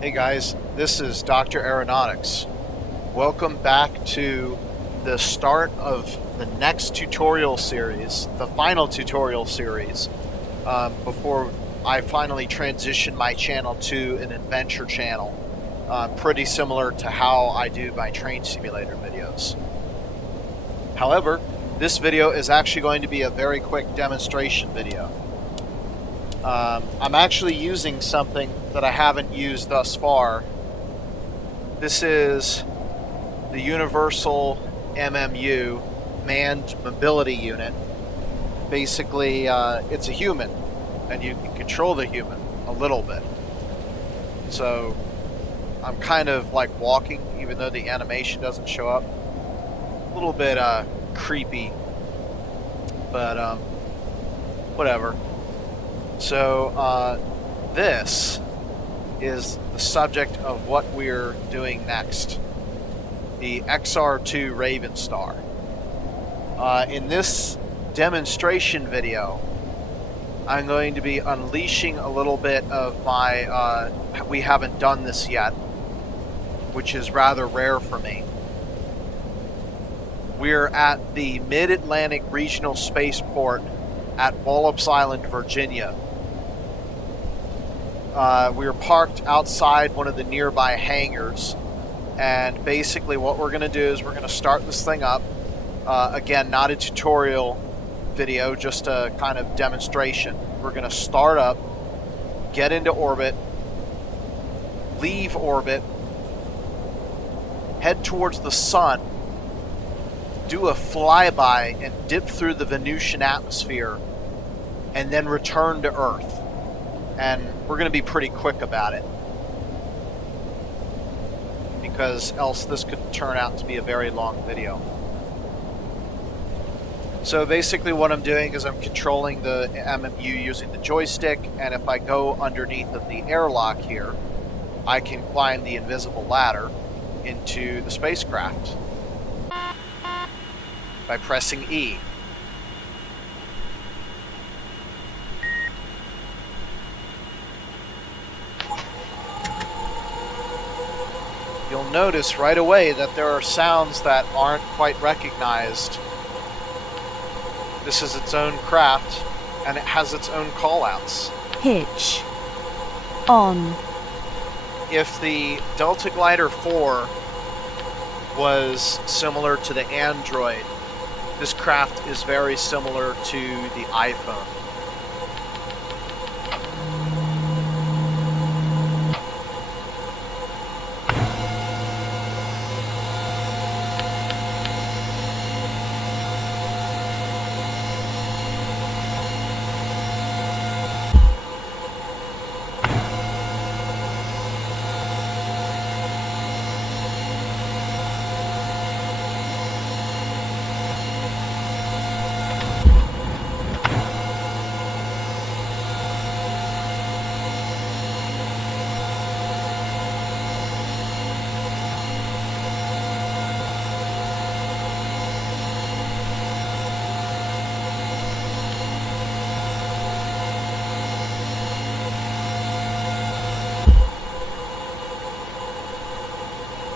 Hey guys, this is Dr. Aeronautics. Welcome back to the start of the next tutorial series, the final tutorial series, before I finally transition my channel to an adventure channel, pretty similar to how I do my train simulator videos. However, this video is actually going to be a very quick demonstration video. I'm actually using something that I haven't used thus far. This is the Universal MMU, Manned Mobility Unit. Basically, it's a human, and you can control the human a little bit. So, I'm kind of like walking, even though the animation doesn't show up. A little bit creepy, but whatever. So this is the subject of what we're doing next. The XR-2 Ravenstar. In this demonstration video, I'm going to be unleashing a little bit of my, we haven't done this yet, which is rather rare for me. We're at the Mid-Atlantic Regional Spaceport at Wallops Island, Virginia. We were parked outside one of the nearby hangars, and basically what we're going to do is we're going to start this thing up. Again, not a tutorial video, just a kind of demonstration. We're going to start up, get into orbit, leave orbit, head towards the sun, do a flyby and dip through the Venusian atmosphere, and then return to Earth. And we're going to be pretty quick about it, because else this could turn out to be a very long video. So basically what I'm doing is I'm controlling the MMU using the joystick, and if I go underneath of the airlock here, I can climb the invisible ladder into the spacecraft by pressing E. You'll notice right away that there are sounds that aren't quite recognized. This is its own craft, and it has its own callouts. Pitch on. If the Delta Glider 4 was similar to the Android, this craft is very similar to the iPhone.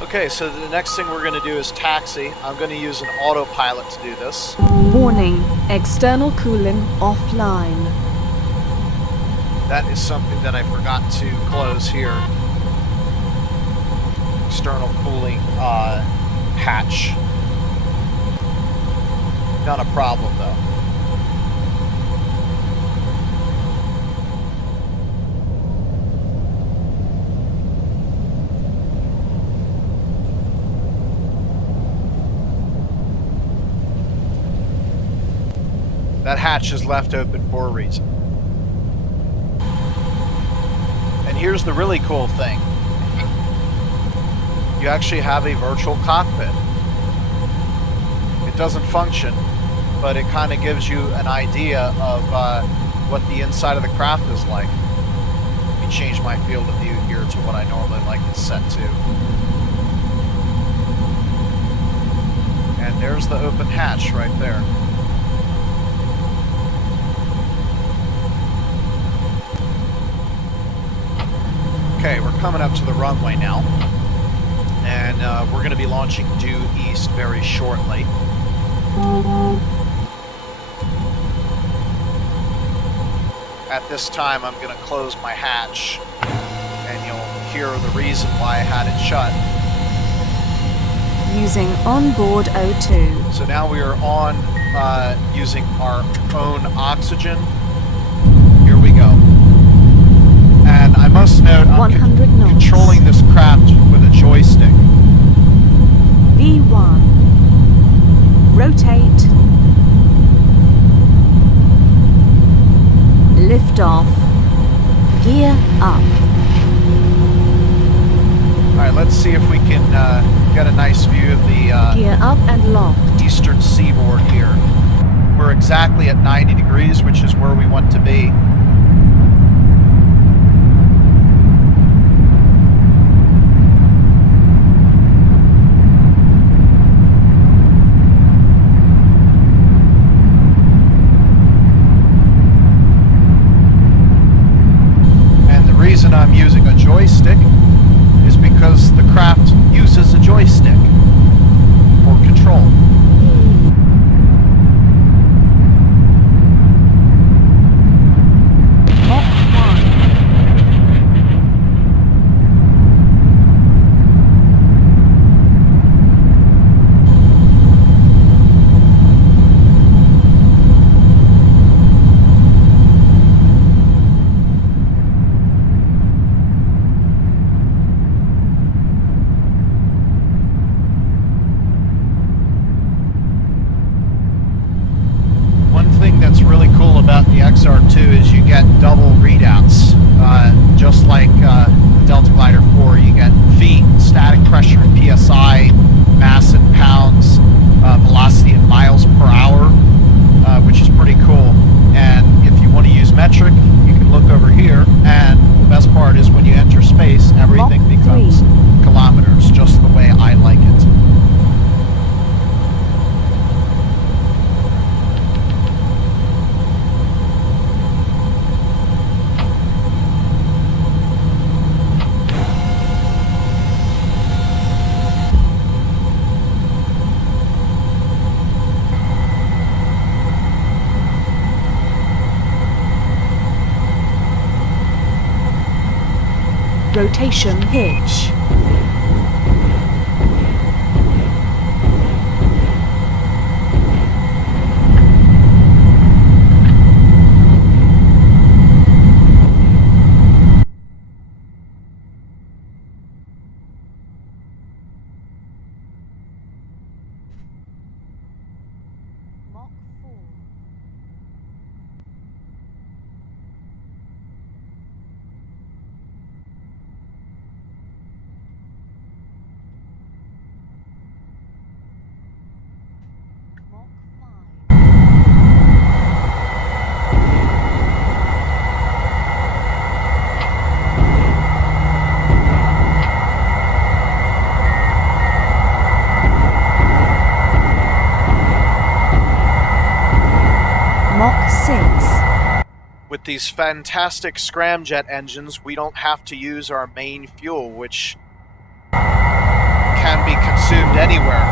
Okay, so the next thing we're going to do is taxi. I'm going to use an autopilot to do this. Warning, external cooling offline. That is something that I forgot to close here. External cooling hatch. Not a problem though. That hatch is left open for a reason. And here's the really cool thing. You actually have a virtual cockpit. It doesn't function, but it kind of gives you an idea of what the inside of the craft is like. Let me change my field of view here to what I normally like it set to. And there's the open hatch right there. Okay, we're coming up to the runway now, and we're going to be launching due east very shortly. At this time, I'm going to close my hatch, and you'll hear the reason why I had it shut. Using onboard O2. So now we are on using our own oxygen. Here we go. And I must note, I'm 100 knots. controlling this craft with a joystick. V1. Rotate. Lift off. Gear up. Alright, let's see if we can get a nice view of the Gear up and locked. eastern seaboard here. We're exactly at 90 degrees, which is where we want to be. And the reason I'm using a joystick is because the craft uses a joystick for control. About the XR-2 is you get double readouts, just like the Delta Glider 4. You get feet, static pressure in PSI, mass in pounds, velocity in miles per hour, which is pretty cool. And if you want to use metric, you can look over here, and the best part is when you enter space, everything becomes kilometers, just the way I like it. Rotation pitch. Mach 4. Mach 6. With these fantastic scramjet engines, we don't have to use our main fuel, which can be consumed anywhere.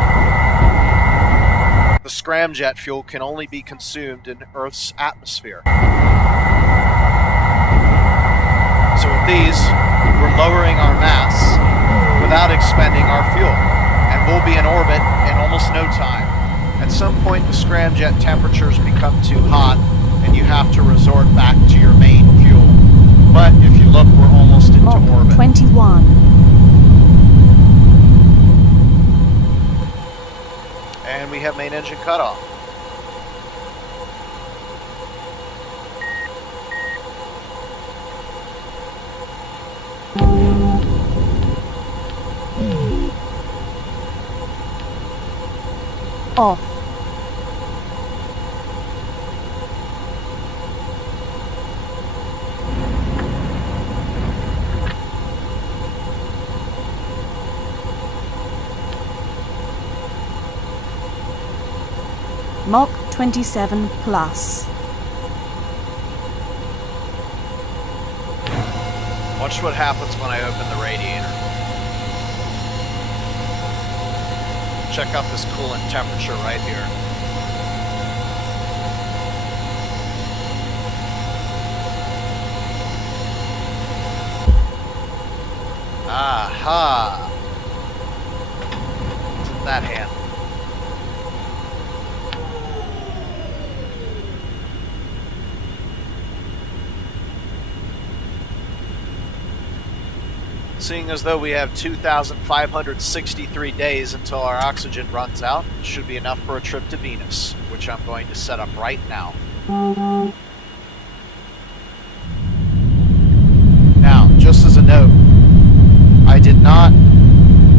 The scramjet fuel can only be consumed in Earth's atmosphere. So with these, we're lowering our mass without expending our fuel, and we'll be in orbit in almost no time. At some point, the scramjet temperatures become too hot, and you have to resort back to your main fuel. But if you look, we're almost into orbit. 21. And we have main engine cutoff. Off. Mach 27 plus. Watch what happens when I open the radiator. Check out this coolant temperature right here. Aha! What's in that hand? Seeing as though we have 2,563 days until our oxygen runs out, it should be enough for a trip to Venus, which I'm going to set up right now. Now, just as a note, I did not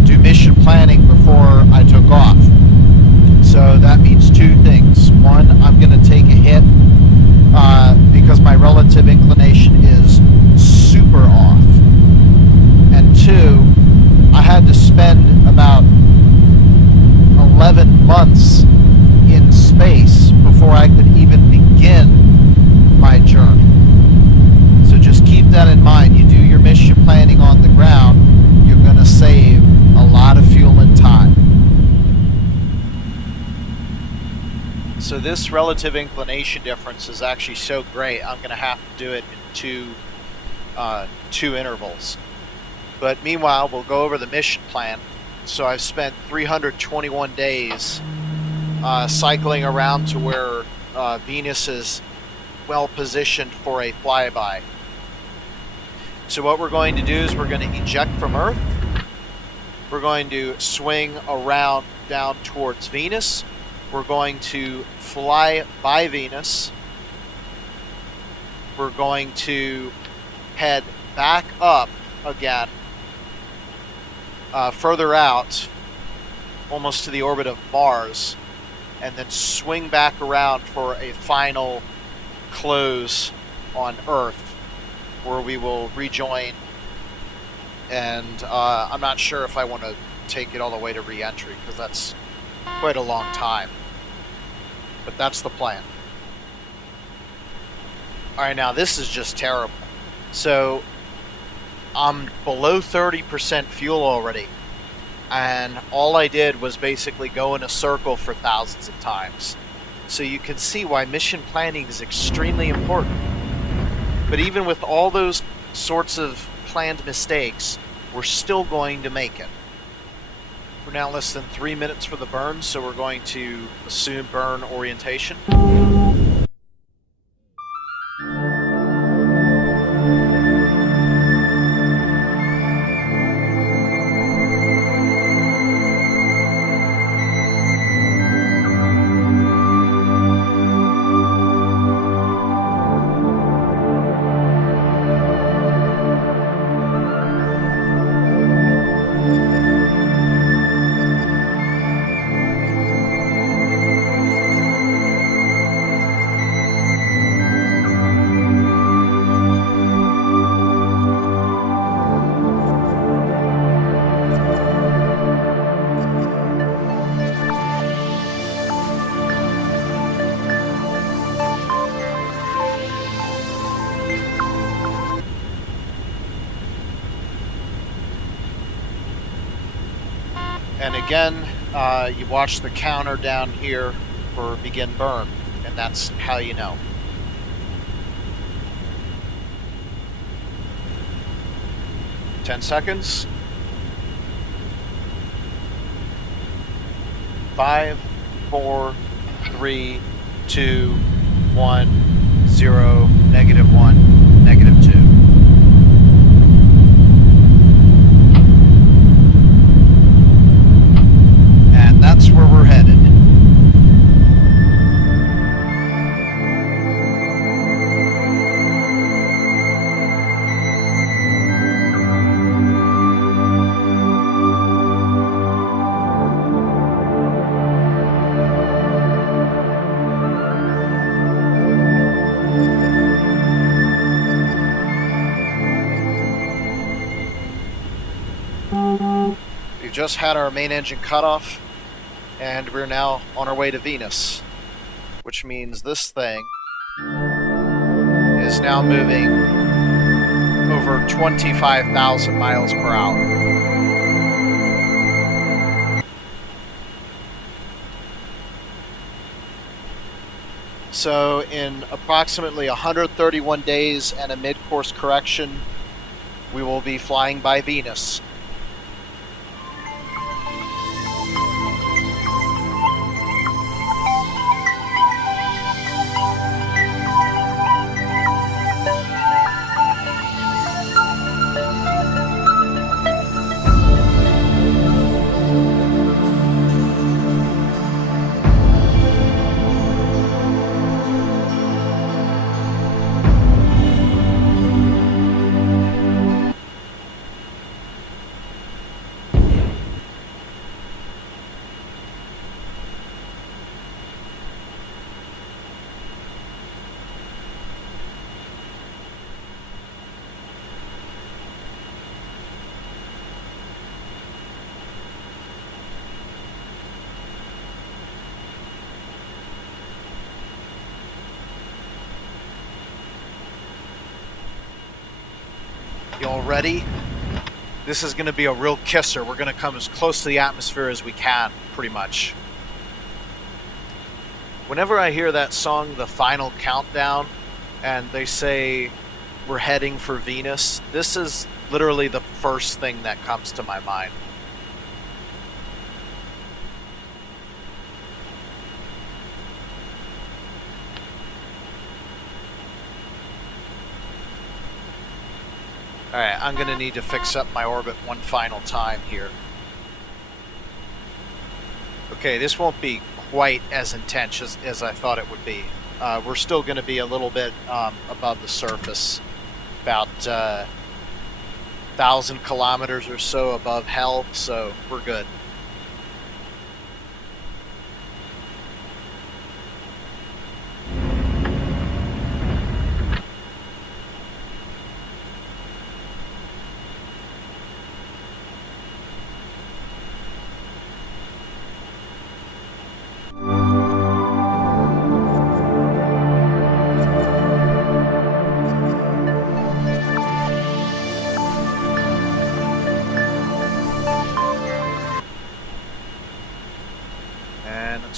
do mission planning before I took off. So that means two things. One, I'm going to take a hit because my relative inclination is super off. And two, I had to spend about 11 months in space before I could even begin my journey. So just keep that in mind. You do your mission planning on the ground, you're going to save a lot of fuel and time. So this relative inclination difference is actually so great, I'm going to have to do it in two intervals. But meanwhile, we'll go over the mission plan. So I've spent 321 days cycling around to where Venus is well positioned for a flyby. So what we're going to do is we're going to eject from Earth. We're going to swing around down towards Venus. We're going to fly by Venus. We're going to head back up again, further out, almost to the orbit of Mars, and then swing back around for a final close on Earth, where we will rejoin. And I'm not sure if I want to take it all the way to re-entry, because that's quite a long time. But that's the plan. Alright, now this is just terrible. So I'm below 30% fuel already, and all I did was basically go in a circle for thousands of times. So you can see why mission planning is extremely important. But even with all those sorts of planned mistakes, we're still going to make it. We're now less than 3 minutes for the burn, so we're going to assume burn orientation. And again, you watch the counter down here for begin burn, and that's how you know. Ten seconds. 5, 4, 3, 2, 1, 0, -1, -2. And that's where we're headed. We've just had our main engine cut off, and we're now on our way to Venus, which means this thing is now moving over over 25,000 miles per hour. So in approximately 131 days and a mid-course correction, we will be flying by Venus. You all ready? This is going to be a real kisser. We're going to come as close to the atmosphere as we can, pretty much. Whenever I hear that song, The Final Countdown, and they say we're heading for Venus, this is literally the first thing that comes to my mind. Alright, I'm going to need to fix up my orbit one final time here. Okay, this won't be quite as intense as I thought it would be. We're still going to be a little bit above the surface, about 1,000 kilometers or so above hell, so we're good.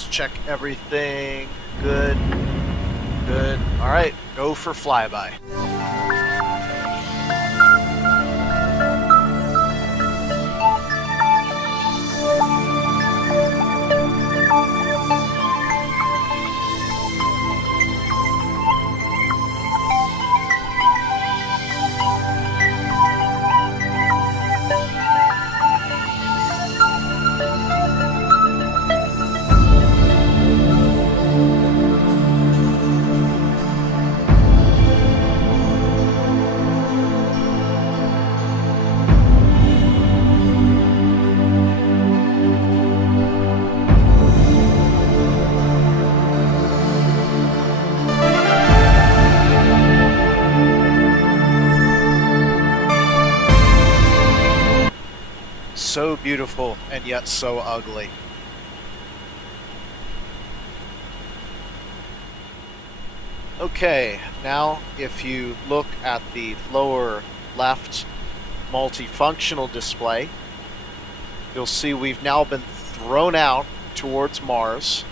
Check everything. Good. Good. All right, go for flyby. So beautiful and yet so ugly. Okay, now if you look at the lower left multifunctional display, you'll see we've now been thrown out towards Mars,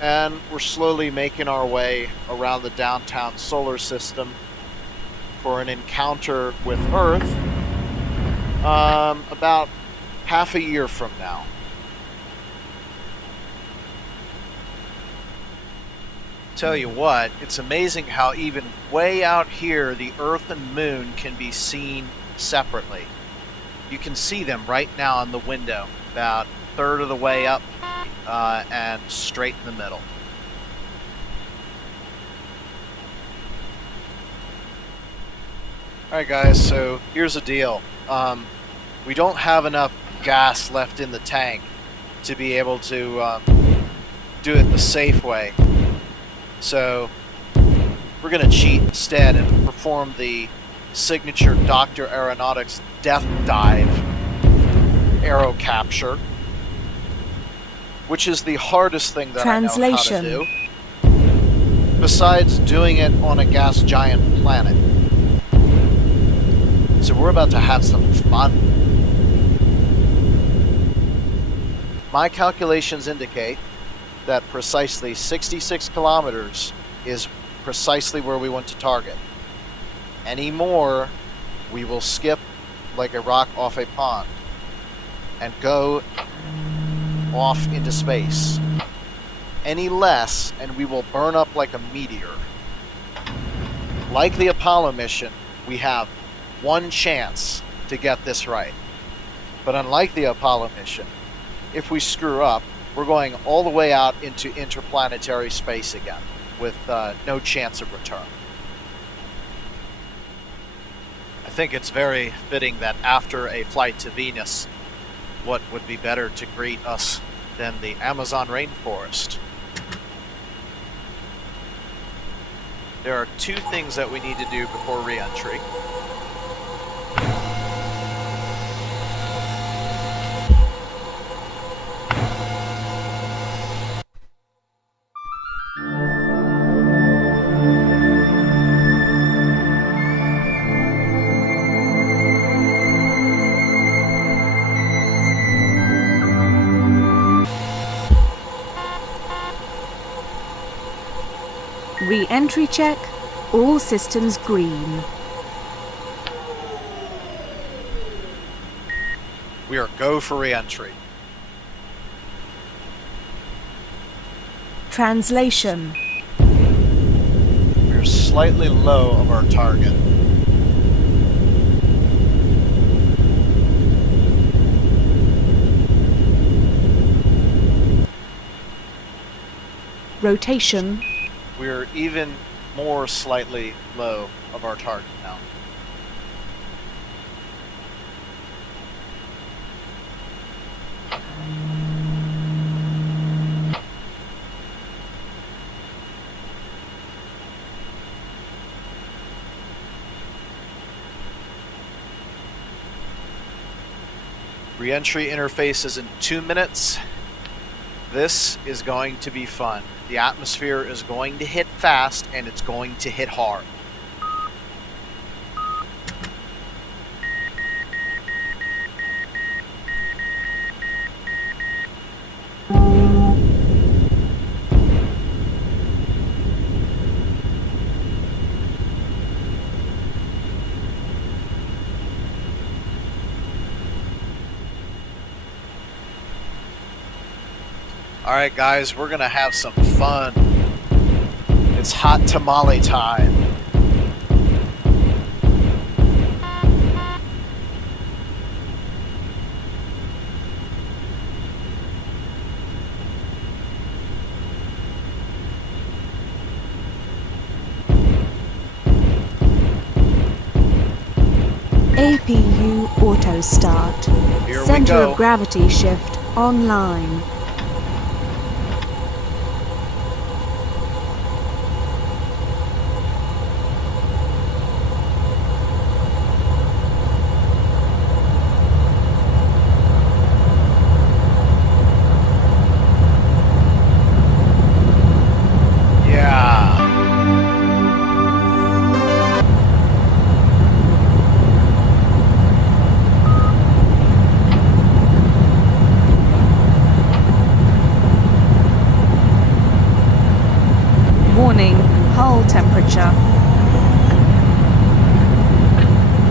and we're slowly making our way around the downtown solar system for an encounter with Earth about half a year from now. Tell you what, it's amazing how even way out here the Earth and Moon can be seen separately. You can see them right now in the window, about a third of the way up and straight in the middle. Alright guys, so here's the deal. We don't have enough gas left in the tank to be able to do it the safe way. So we're going to cheat instead and perform the signature Dr. Aeronautics death dive Aerocapture, which is the hardest thing that I know how to do, besides doing it on a gas giant planet. So we're about to have some fun. My calculations indicate that precisely 66 kilometers is precisely where we want to target. Any more, we will skip like a rock off a pond and go off into space. Any less, and we will burn up like a meteor. Like the Apollo mission, we have one chance to get this right. But unlike the Apollo mission, if we screw up, we're going all the way out into interplanetary space again, with no chance of return. I think it's very fitting that after a flight to Venus, what would be better to greet us than the Amazon rainforest? There are two things that we need to do before re-entry. Re-entry check. All systems green. We are go for re-entry. Translation. We are slightly low of our target. Rotation. We're even more slightly low of our target now. Re-entry interface is in 2 minutes. This is going to be fun. The atmosphere is going to hit fast and it's going to hit hard. Alright guys, we're gonna have some fun. It's hot tamale time. APU auto start. Here we Center go. of gravity shift online. Warning, hull temperature.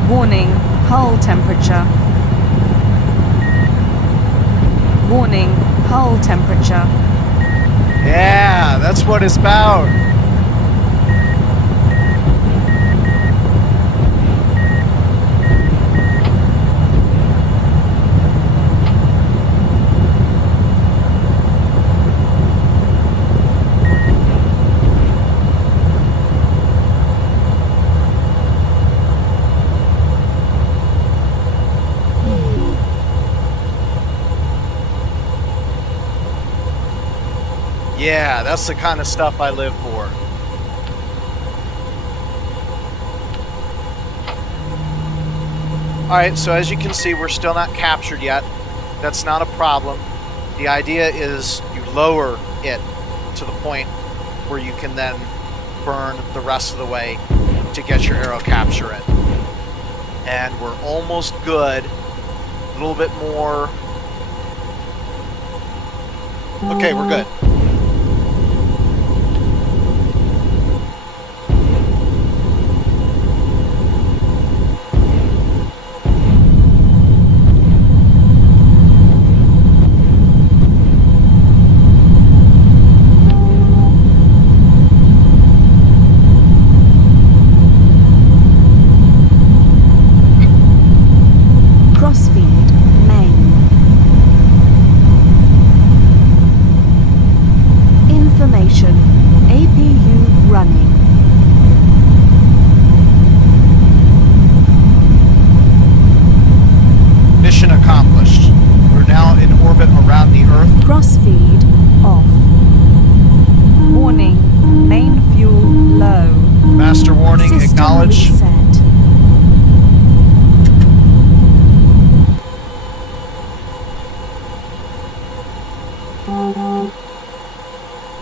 Warning, hull temperature. Warning, hull temperature. Yeah, that's what it's about. Yeah, that's the kind of stuff I live for. Alright, so as you can see, we're still not captured yet. That's not a problem. The idea is you lower it to the point where you can then burn the rest of the way to get your Aerocapture in. And we're almost good. A little bit more. Okay, we're good.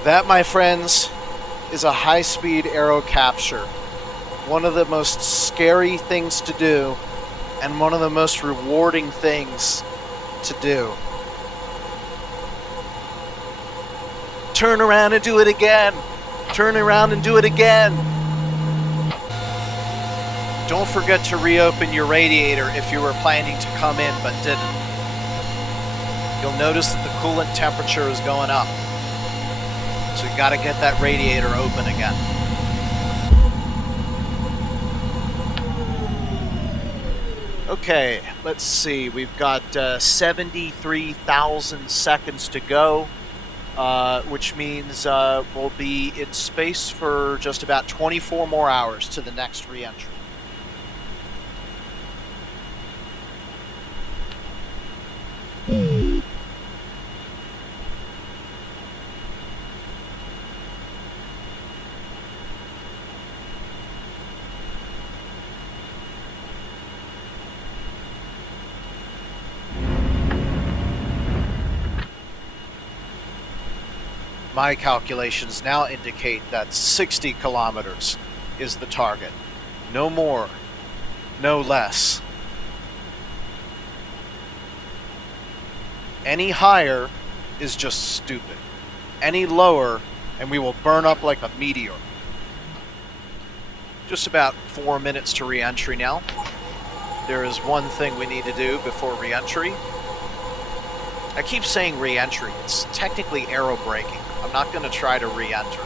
That, my friends, is a high-speed Aerocapture. One of the most scary things to do, and one of the most rewarding things to do. Turn around and do it again. Turn around and do it again. Don't forget to reopen your radiator if you were planning to come in but didn't. You'll notice that the coolant temperature is going up. So you gotta get that radiator open again. Okay, let's see. We've got 73,000 seconds to go, which means we'll be in space for just about 24 more hours to the next re-entry. My calculations now indicate that 60 kilometers is the target. No more, no less. Any higher is just stupid. Any lower, and we will burn up like a meteor. Just about 4 minutes to re-entry now. There is one thing we need to do before re-entry. I keep saying re-entry. It's technically aerobraking. I'm not going to try to re-enter.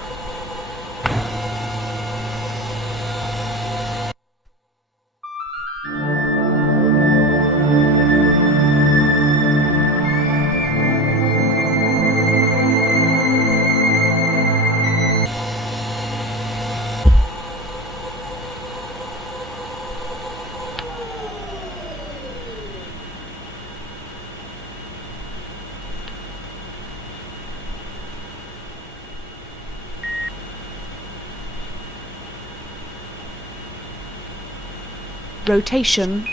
Rotation.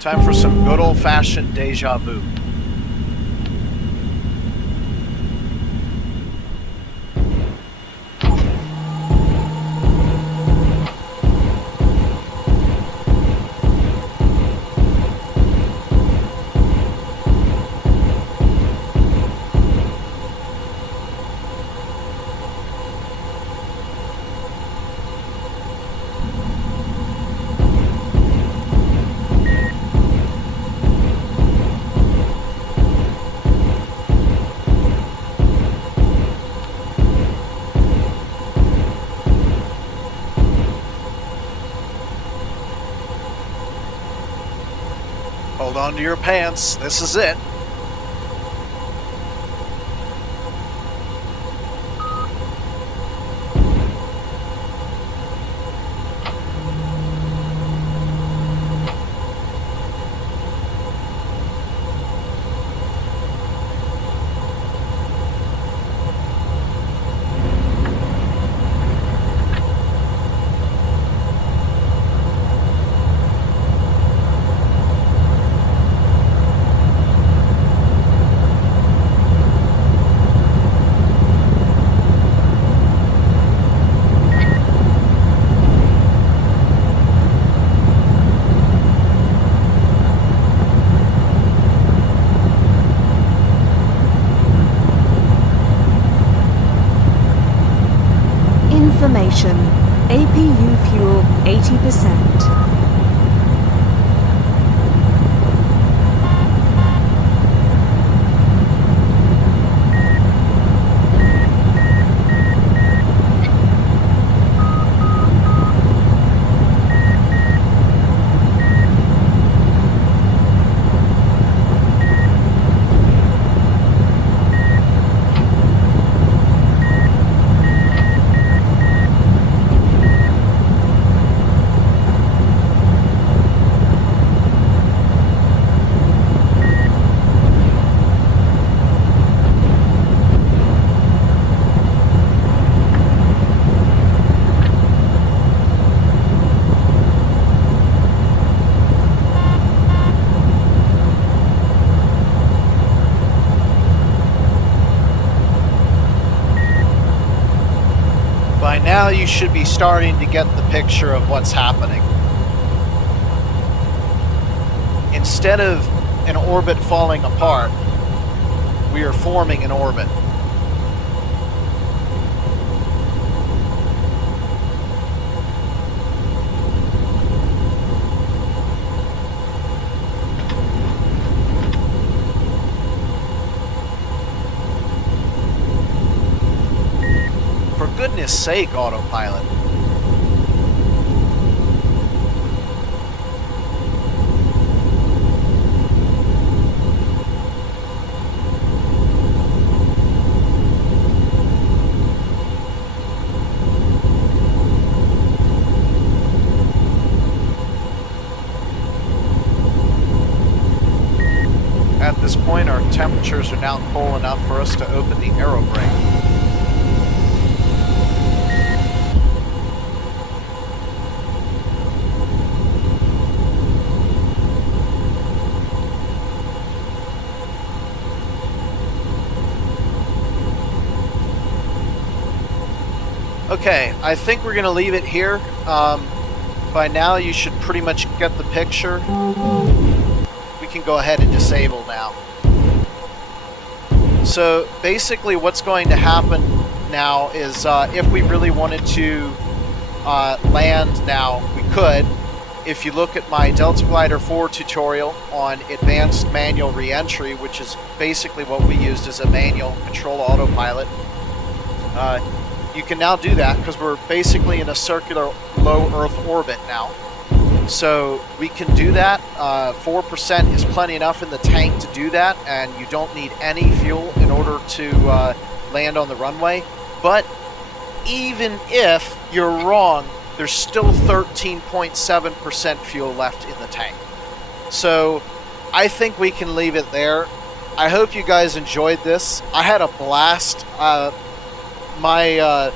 Time for some good old-fashioned deja vu. Hold on to your pants. This is it. Information. APU fuel 80%. By now you should be starting to get the picture of what's happening. Instead of an orbit falling apart, we are forming an orbit. For goodness sake, autopilot. At this point, our temperatures are now cold enough for us to open the Aerobrake. Okay, I think we're going to leave it here. By now you should pretty much get the picture. We can go ahead and disable now. So basically what's going to happen now is if we really wanted to land now, we could. If you look at my Delta Glider 4 tutorial on advanced manual reentry, which is basically what we used as a manual control autopilot, you can now do that because we're basically in a circular low Earth orbit now. So we can do that. 4% is plenty enough in the tank to do that, and you don't need any fuel in order to land on the runway. But even if you're wrong, there's still 13.7% fuel left in the tank. So I think we can leave it there. I hope you guys enjoyed this. I had a blast. My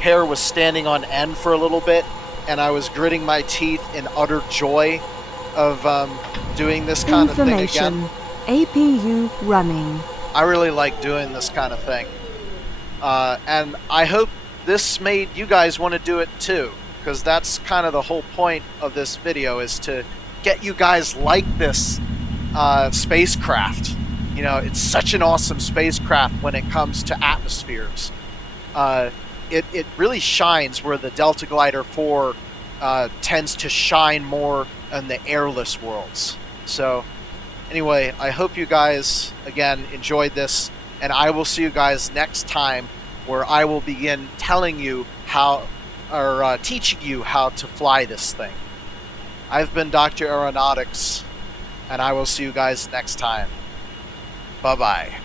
hair was standing on end for a little bit, and I was gritting my teeth in utter joy of doing this kind of thing again. APU running. I really like doing this kind of thing. And I hope this made you guys want to do it too, because that's kind of the whole point of this video, is to get you guys like this spacecraft. You know, it's such an awesome spacecraft when it comes to atmospheres. It really shines where the Delta Glider 4 tends to shine more in the airless worlds. So anyway, I hope you guys, again, enjoyed this, and I will see you guys next time, where I will begin telling you how, or teaching you how to fly this thing. I've been Dr. Aeronautics, and I will see you guys next time. Bye-bye.